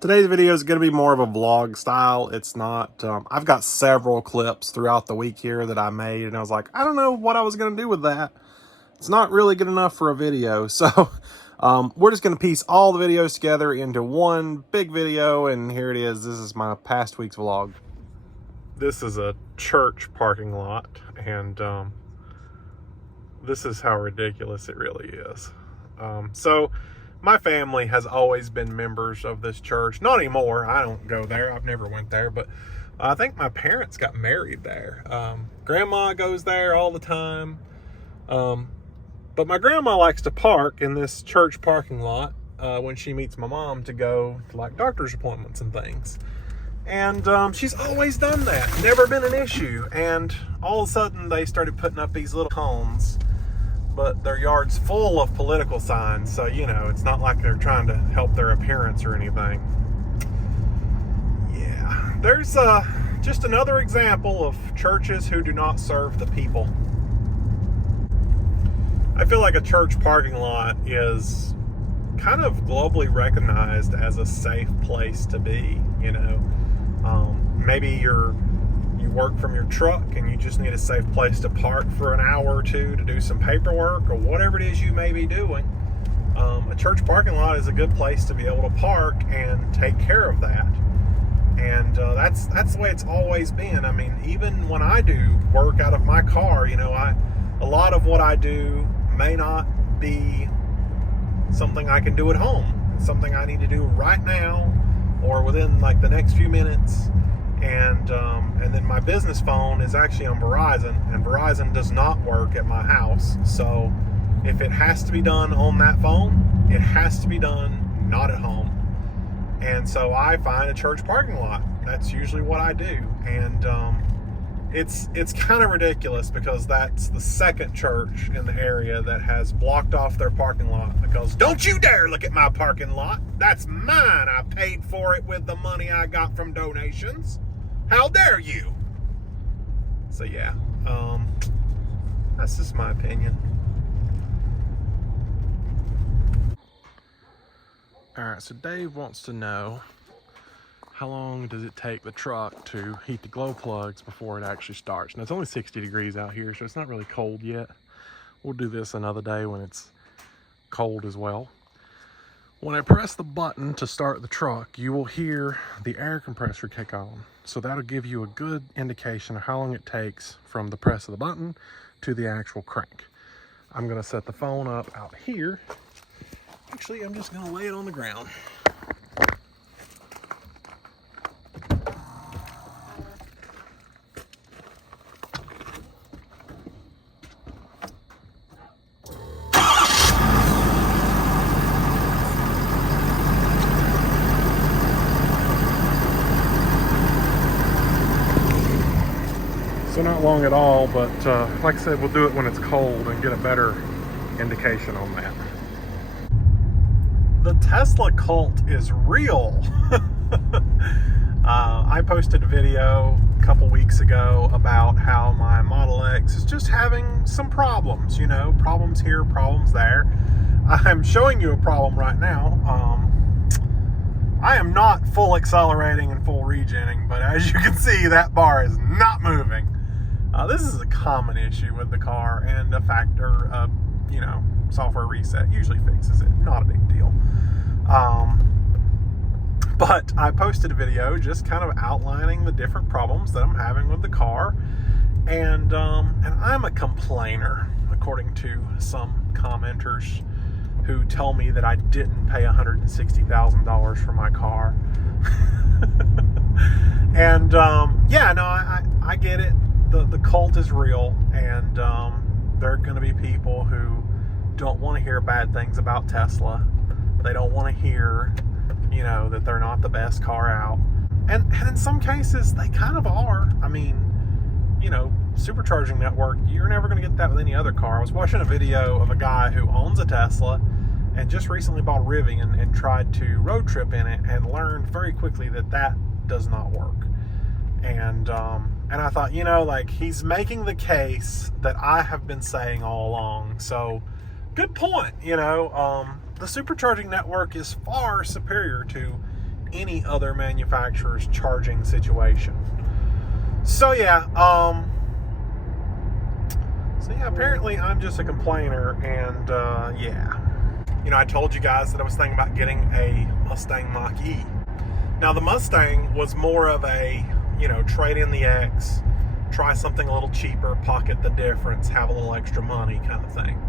Today's video is going to be more of a vlog style. It's not, I've got several clips throughout the week here that I made, and I was like, I don't know what I was going to do with that. It's not really good enough for a video. So we're just going to piece all the videos together into one big video, and here it is. This is my past week's vlog. This is a church parking lot, and this is how ridiculous it really is. So my family has always been members of this church. Not anymore. I don't go there. I've never went there, but I think my parents got married there. Grandma goes there all the time. But my grandma likes to park in this church parking lot when she meets my mom to go to like doctor's appointments and things. And she's always done that. Never been an issue. And all of a sudden they started putting up these little cones, but their yard's full of political signs, so you know, it's not like they're trying to help their appearance or anything. Yeah, there's just another example of churches who do not serve the people. I feel like a church parking lot is kind of globally recognized as a safe place to be, you know. Maybe you work from your truck and you just need a safe place to park for an hour or two to do some paperwork or whatever it is you may be doing. A church parking lot is a good place to be able to park and take care of that. And that's the way it's always been. I mean, even when I do work out of my car, you know, a lot of what I do may not be something I can do at home. It's something I need to do right now or within like the next few minutes. And then my business phone is actually on Verizon, and Verizon does not work at my house. So if it has to be done on that phone, it has to be done not at home. And so I find a church parking lot. That's usually what I do. And it's kind of ridiculous because that's the second church in the area that has blocked off their parking lot because don't you dare look at my parking lot. That's mine. I paid for it with the money I got from donations. How dare you? So yeah, that's just my opinion. All right, so Dave wants to know how long does it take the truck to heat the glow plugs before it actually starts? Now it's only 60 degrees out here, so it's not really cold yet. We'll do this another day when it's cold as well. When I press the button to start the truck, you will hear the air compressor kick on. So that'll give you a good indication of how long it takes from the press of the button to the actual crank. I'm gonna set the phone up out here. Actually, I'm just gonna lay it on the ground. So not long at all, but like I said, we'll do it when it's cold and get a better indication on that. The Tesla cult is real. I posted a video a couple weeks ago about how my Model X is just having some problems, you know, problems here, problems there. I'm showing you a problem right now. I am not full accelerating and full regenning, but as you can see, that bar is not moving. This is a common issue with the car, and a factor of, you know, software reset usually fixes it. Not a big deal. But I posted a video just kind of outlining the different problems that I'm having with the car, and I'm a complainer, according to some commenters who tell me that I didn't pay $160,000 for my car. And yeah, no, I get it. The cult is real, and there are going to be people who don't want to hear bad things about Tesla. They don't want to hear, you know, that they're not the best car out. And in some cases, they kind of are. I mean, you know, supercharging network, you're never going to get that with any other car. I was watching a video of a guy who owns a Tesla and just recently bought a Rivian and tried to road trip in it and learned very quickly that does not work. And I thought, you know, like, he's making the case that I have been saying all along. So, good point, you know. The supercharging network is far superior to any other manufacturer's charging situation. So yeah, apparently I'm just a complainer, and yeah. I told you guys that I was thinking about getting a Mustang Mach-E. Now, the Mustang was more of a, trade in the X, try something a little cheaper, pocket the difference, have a little extra money kind of thing.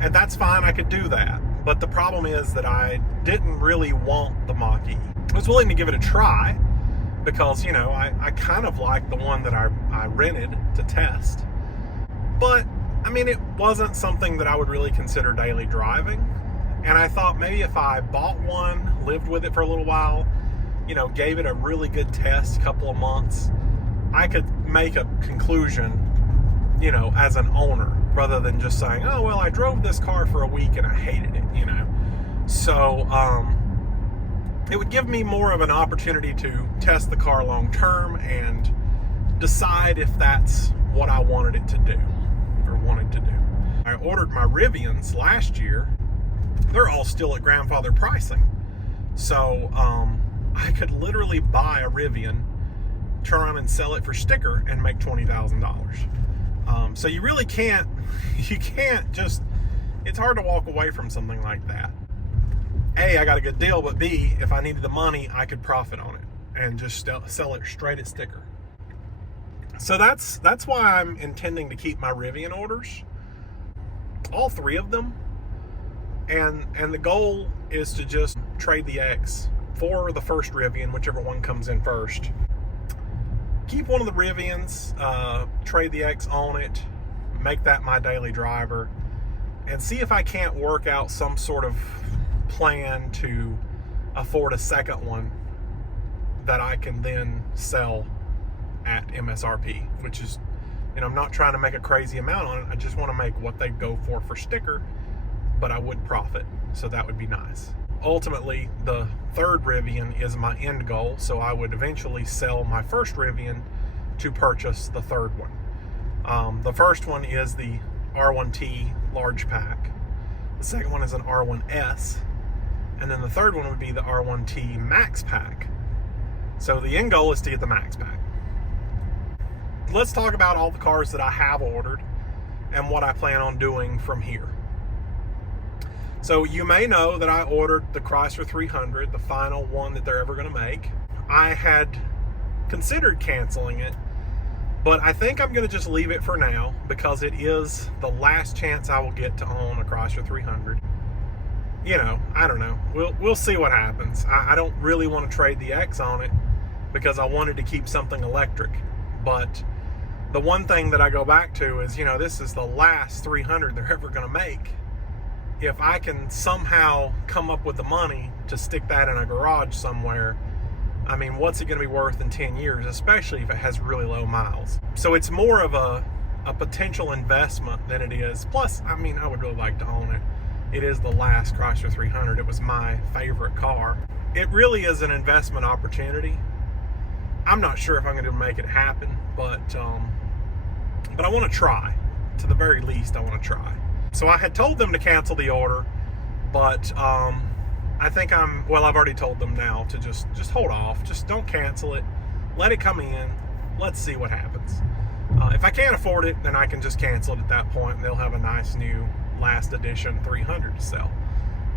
And that's fine, I could do that. But the problem is that I didn't really want the Mach-E. I was willing to give it a try because, I kind of liked the one that I rented to test. But, it wasn't something that I would really consider daily driving. And I thought maybe if I bought one, lived with it for a little while, gave it a really good test, a couple of months, I could make a conclusion, as an owner, rather than just saying, oh, well, I drove this car for a week and I hated it, So, it would give me more of an opportunity to test the car long term and decide if that's what I wanted it to do, or wanted to do. I ordered my Rivians last year. They're all still at grandfather pricing. So, I could literally buy a Rivian, turn around and sell it for sticker and make $20,000. So you really can't just, it's hard to walk away from something like that. A, I got a good deal, but B, if I needed the money, I could profit on it and just sell it straight at sticker. So that's why I'm intending to keep my Rivian orders, all three of them. And the goal is to just trade the X for the first Rivian, whichever one comes in first. Keep one of the Rivians, trade the X on it, make that my daily driver, and see if I can't work out some sort of plan to afford a second one that I can then sell at MSRP, which is, I'm not trying to make a crazy amount on it. I just want to make what they go for sticker, but I would profit, so that would be nice. Ultimately, the third Rivian is my end goal, so I would eventually sell my first Rivian to purchase the third one. The first one is the R1T large pack. The second one is an R1S, and then the third one would be the R1T Max pack. So the end goal is to get the Max pack. Let's talk about all the cars that I have ordered and what I plan on doing from here. So you may know that I ordered the Chrysler 300, the final one that they're ever going to make. I had considered canceling it, but I think I'm going to just leave it for now because it is the last chance I will get to own a Chrysler 300. I don't know. We'll see what happens. I don't really want to trade the X on it because I wanted to keep something electric. But the one thing that I go back to is, this is the last 300 they're ever going to make. If I can somehow come up with the money to stick that in a garage somewhere, what's it going to be worth in 10 years, especially if it has really low miles? So it's more of a potential investment than it is. Plus, I would really like to own it. It is the last Chrysler 300. It was my favorite car. It really is an investment opportunity. I'm not sure if I'm going to make it happen, but I want to try. To the very least, I want to try. So I had told them to cancel the order, but I think I've already told them now to just hold off. Just don't cancel it. Let it come in. Let's see what happens. If I can't afford it, then I can just cancel it at that point, and they'll have a nice new last edition 300 to sell.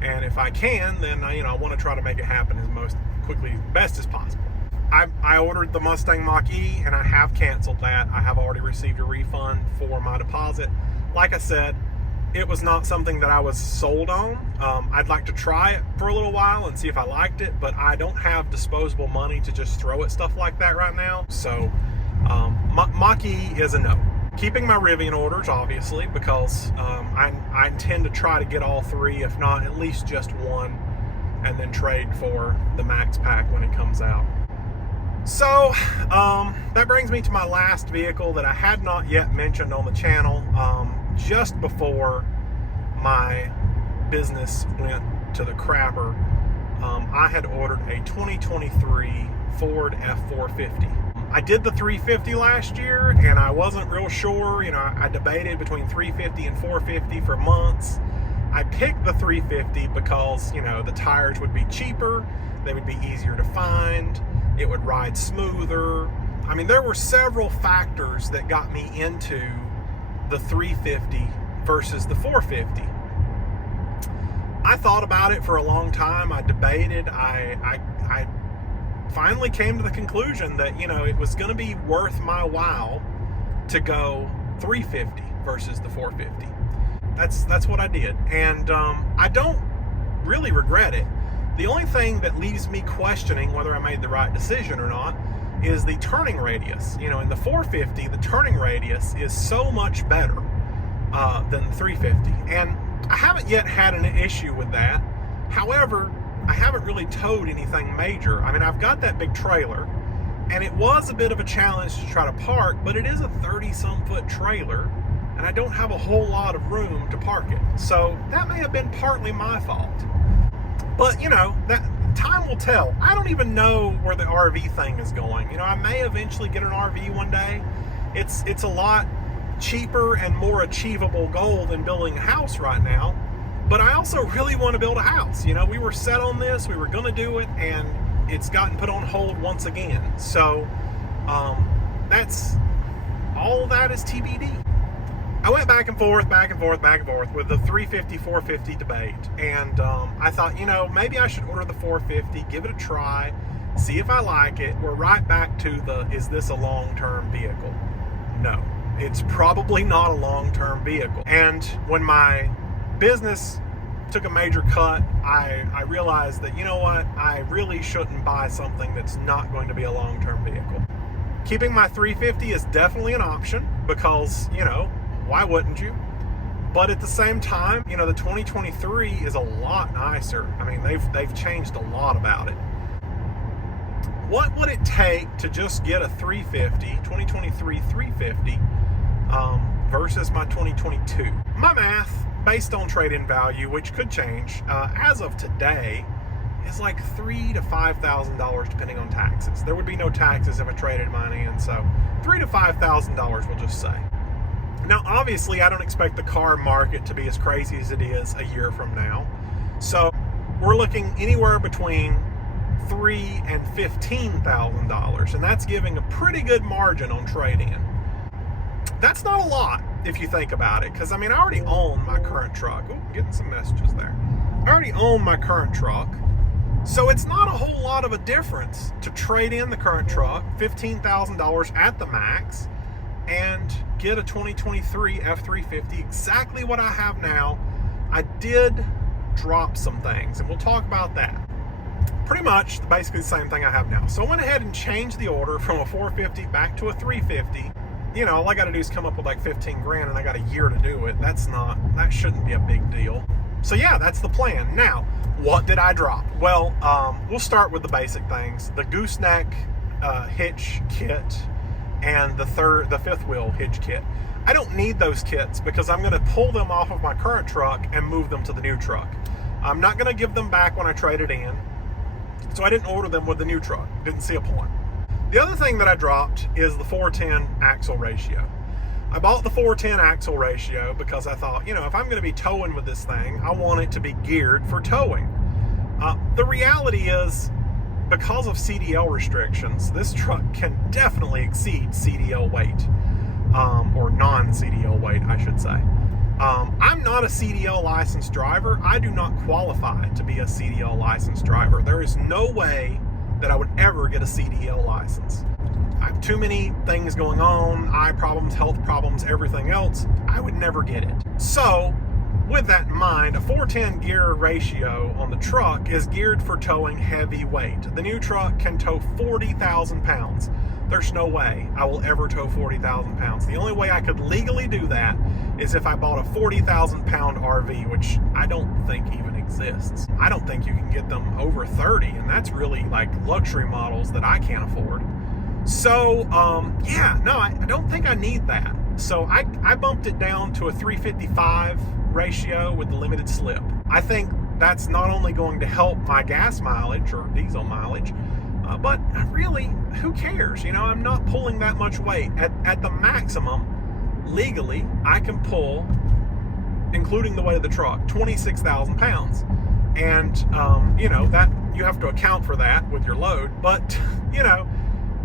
And if I can, then I want to try to make it happen as most quickly, best as possible. I ordered the Mustang Mach-E, and I have canceled that. I have already received a refund for my deposit. Like I said, it was not something that I was sold on. I'd like to try it for a little while and see if I liked it, but I don't have disposable money to just throw at stuff like that right now. So Mach-E is a no. Keeping my Rivian orders, obviously, because I intend to try to get all three, if not at least just one, and then trade for the Max pack when it comes out. So that brings me to my last vehicle that I had not yet mentioned on the channel. Just before my business went to the crapper, I had ordered a 2023 Ford F450. I did the 350 last year, and I wasn't real sure. I debated between 350 and 450 for months. I picked the 350 because, the tires would be cheaper. They would be easier to find. It would ride smoother. I mean, there were several factors that got me into the 350 versus the 450. I thought about it for a long time. I debated. I finally came to the conclusion that, it was going to be worth my while to go 350 versus the 450. That's what I did. And I don't really regret it. The only thing that leaves me questioning whether I made the right decision or not is the turning radius. In the 450, the turning radius is so much better than the 350. And I haven't yet had an issue with that. However, I haven't really towed anything major. I mean, I've got that big trailer, and it was a bit of a challenge to try to park, but it is a 30-some foot trailer, and I don't have a whole lot of room to park it. So that may have been partly my fault. But, that time will tell. I don't even know where the RV thing is going. I may eventually get an RV one day. It's a lot cheaper and more achievable goal than building a house right now. But I also really want to build a house. We were set on this, we were going to do it, and it's gotten put on hold once again. So that's all that is TBD. I went back and forth with the 350, 450 debate. And I thought, maybe I should order the 450, give it a try, see if I like it. We're right back to is this a long-term vehicle? No, it's probably not a long-term vehicle. And when my business took a major cut, I realized that, I really shouldn't buy something that's not going to be a long-term vehicle. Keeping my 350 is definitely an option because, why wouldn't you? But at the same time, the 2023 is a lot nicer. I mean, they've changed a lot about it. What would it take to just get a 2023 350 versus my 2022? My math, based on trade-in value, which could change, as of today, is like $3,000 to $5,000 depending on taxes. There would be no taxes if I traded mine in, so $3,000 to $5,000 we'll just say. Now, obviously, I don't expect the car market to be as crazy as it is a year from now. So we're looking anywhere between $3,000 and $15,000, and that's giving a pretty good margin on trade-in. That's not a lot if you think about it, because I already own my current truck. Oh, getting some messages there. I already own my current truck, so it's not a whole lot of a difference to trade in the current truck, $15,000 at the max, and get a 2023 F350, exactly what I have now. I did drop some things, and we'll talk about that. Pretty much basically the same thing I have now. So I went ahead and changed the order from a 450 back to a 350. All I got to do is come up with like 15 grand, and I got a year to do it. That shouldn't be a big deal. So yeah, that's the plan. Now, what did I drop? Well, we'll start with the basic things. The gooseneck hitch kit and the fifth wheel hitch kit. I don't need those kits because I'm going to pull them off of my current truck and move them to the new truck. I'm not going to give them back when I trade it in, so I didn't order them with the new truck. Didn't see a point. The other thing that I dropped is the 410 axle ratio. I bought the 410 axle ratio because I thought, if I'm going to be towing with this thing, I want it to be geared for towing. The reality is, because of CDL restrictions, this truck can definitely exceed CDL weight, or non-CDL weight, I should say. I'm not a CDL licensed driver. I do not qualify to be a CDL licensed driver. There is no way that I would ever get a CDL license. I have too many things going on, eye problems, health problems, everything else. I would never get it. So, with that in mind, a 410 gear ratio on the truck is geared for towing heavy weight. The new truck can tow 40,000 pounds. There's no way I will ever tow 40,000 pounds. The only way I could legally do that is if I bought a 40,000 pound RV, which I don't think even exists. I don't think you can get them over 30, and that's really like luxury models that I can't afford. So, I don't think I need that. So I bumped it down to a 355 ratio with the limited slip. I think that's not only going to help my gas mileage or diesel mileage, but really, who cares? I'm not pulling that much weight. At the maximum, legally, I can pull, including the weight of the truck, 26,000 pounds. And, that you have to account for that with your load. But, you know,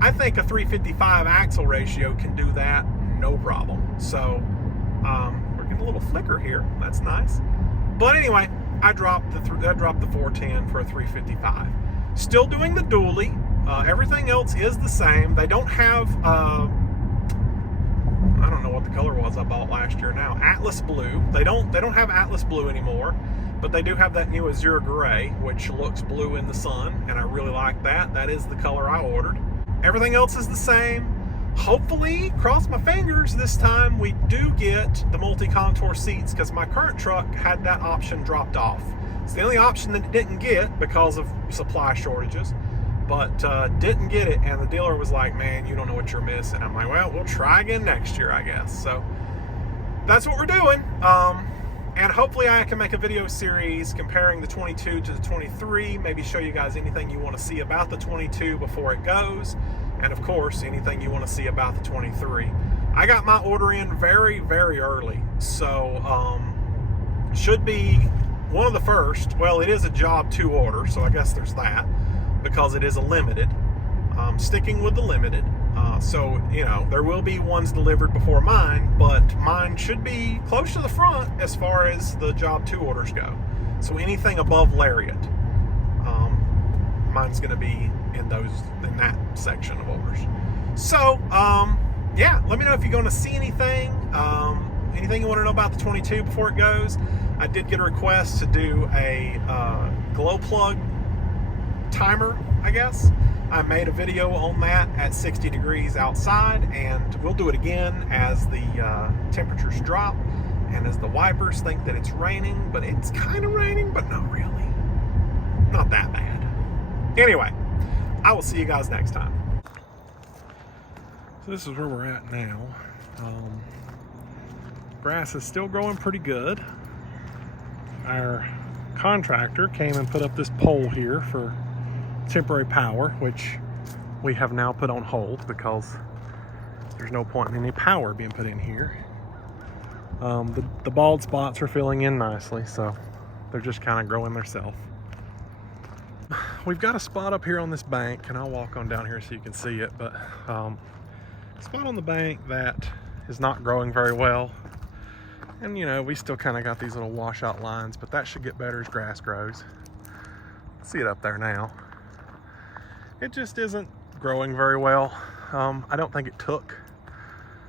I think a 355 axle ratio can do that no problem. So we're getting a little flicker here. That's nice. But anyway, I dropped the 410 for a 355. Still doing the dually. Everything else is the same. They don't have I don't know what the color was I bought last year now. Atlas blue. They don't have Atlas blue anymore, but they do have that new azure gray, which looks blue in the sun, and I really like that. That is the color I ordered. Everything else is the same. Hopefully, cross my fingers, this time we do get the multi-contour seats, because my current truck had that option dropped off. It's the only option that it didn't get because of supply shortages, but didn't get it, and the dealer was like, man, you don't know what you're missing. I'm like, well, we'll try again next year, I guess. So that's what we're doing. And hopefully I can make a video series comparing the 22 to the 23, maybe show you guys anything you want to see about the 22 before it goes, and of course anything you want to see about the 23. I got my order in very, very early, so should be one of the first. Well, it is a job 2 order, so I guess there's that, because it is a limited. Sticking with the limited. So, you know, there will be ones delivered before mine, but mine should be close to the front as far as the job 2 orders go. So anything above Lariat, mine's going to be in that section of orders. So, yeah, let me know if you're going to see anything. Anything you want to know about the 22 before it goes. I did get a request to do a glow plug timer, I guess. I made a video on that at 60 degrees outside, and we'll do it again as the temperatures drop and as the wipers think that it's raining, but it's kind of raining, but not really. Not that bad. Anyway, I will see you guys next time. So this is where we're at now. Grass is still growing pretty good. Our contractor came and put up this pole here for temporary power, which we have now put on hold because there's no point in any power being put in here. The bald spots are filling in nicely, so they're just kind of growing themselves. We've got a spot up here on this bank, and I'll walk on down here so you can see it, but a spot on the bank that is not growing very well. And you know, we still kind of got these little washout lines, but that should get better as grass grows. See it up there now. It just isn't growing very well. I don't think it took.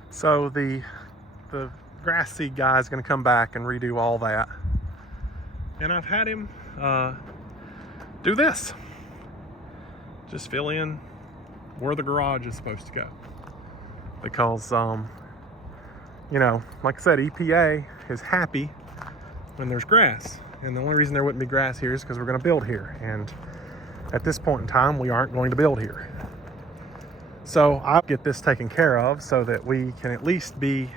So the grass seed guy is going to come back and redo all that. And I've had him do this. Just fill in where the garage is supposed to go. Because, you know, like I said, EPA is happy when there's grass. And the only reason there wouldn't be grass here is because we're going to build here. And at this point in time, we aren't going to build here. So I'll get this taken care of so that we can at least be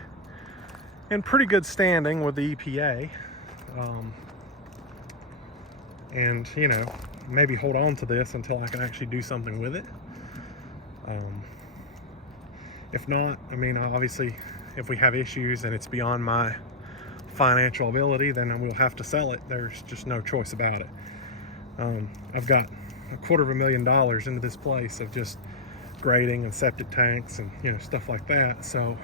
in pretty good standing with the EPA. And, you know, maybe hold on to this until I can actually do something with it. If not, I mean, obviously, if we have issues and it's beyond my financial ability, then we'll have to sell it. There's just no choice about it. I've got $250,000 into this place of just grading and septic tanks and, you know, stuff like that. So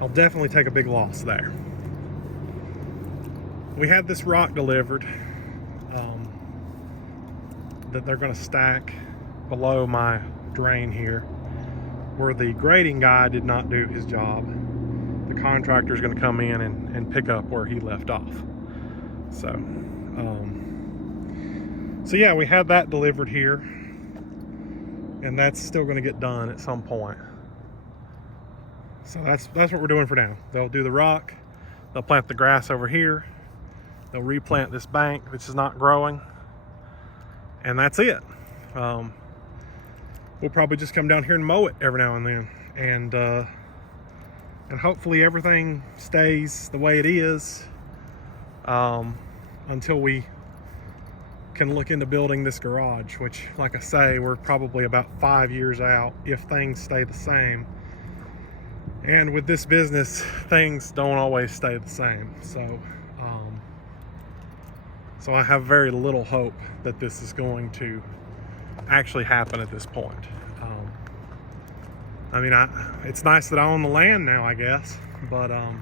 I'll definitely take a big loss there. We had this rock delivered that they're going to stack below my drain here, where the grading guy did not do his job. The contractor is going to come in and pick up where he left off. So yeah, we had that delivered here, and that's still going to get done at some point. So that's what we're doing for now. They'll do the rock, they'll plant the grass over here, they'll replant this bank which is not growing, and that's it. We'll probably just come down here and mow it every now and then, and hopefully everything stays the way it is until we can look into building this garage, which, like I say, we're probably about 5 years out if things stay the same. And with this business, things don't always stay the same. So I have very little hope that this is going to actually happen at this point. I mean, it's nice that I own the land now, I guess, but I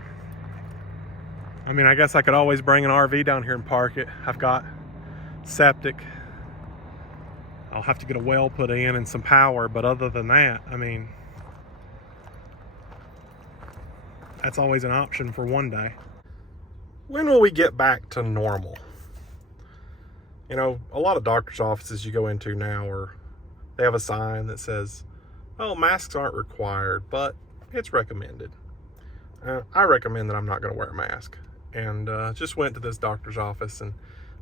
mean, I guess I could always bring an RV down here and park it. I've got septic. I'll have to get a well put in and some power, but other than that, I mean, that's always an option for one day. When will we get back to normal? You know, a lot of doctor's offices you go into now they have a sign that says, oh, masks aren't required, but it's recommended. I recommend that I'm not going to wear a mask. And just went to this doctor's office and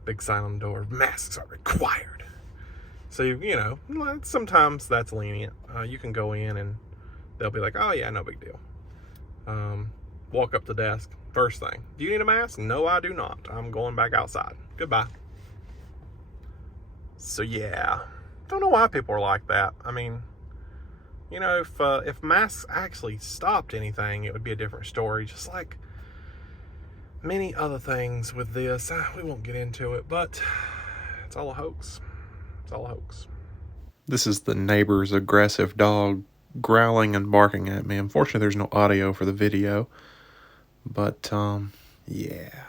big sign on the door, masks are required. So, you know, sometimes that's lenient. You can go in and they'll be like, oh yeah, no big deal. Walk up to the desk, first thing, do you need a mask? No, I do not. I'm going back outside. Goodbye. So yeah, don't know why people are like that. I mean, you know, if masks actually stopped anything, it would be a different story. Just like many other things with this, we won't get into it, but it's all a hoax. It's all a hoax. This is the neighbor's aggressive dog growling and barking at me. Unfortunately, there's no audio for the video, but yeah.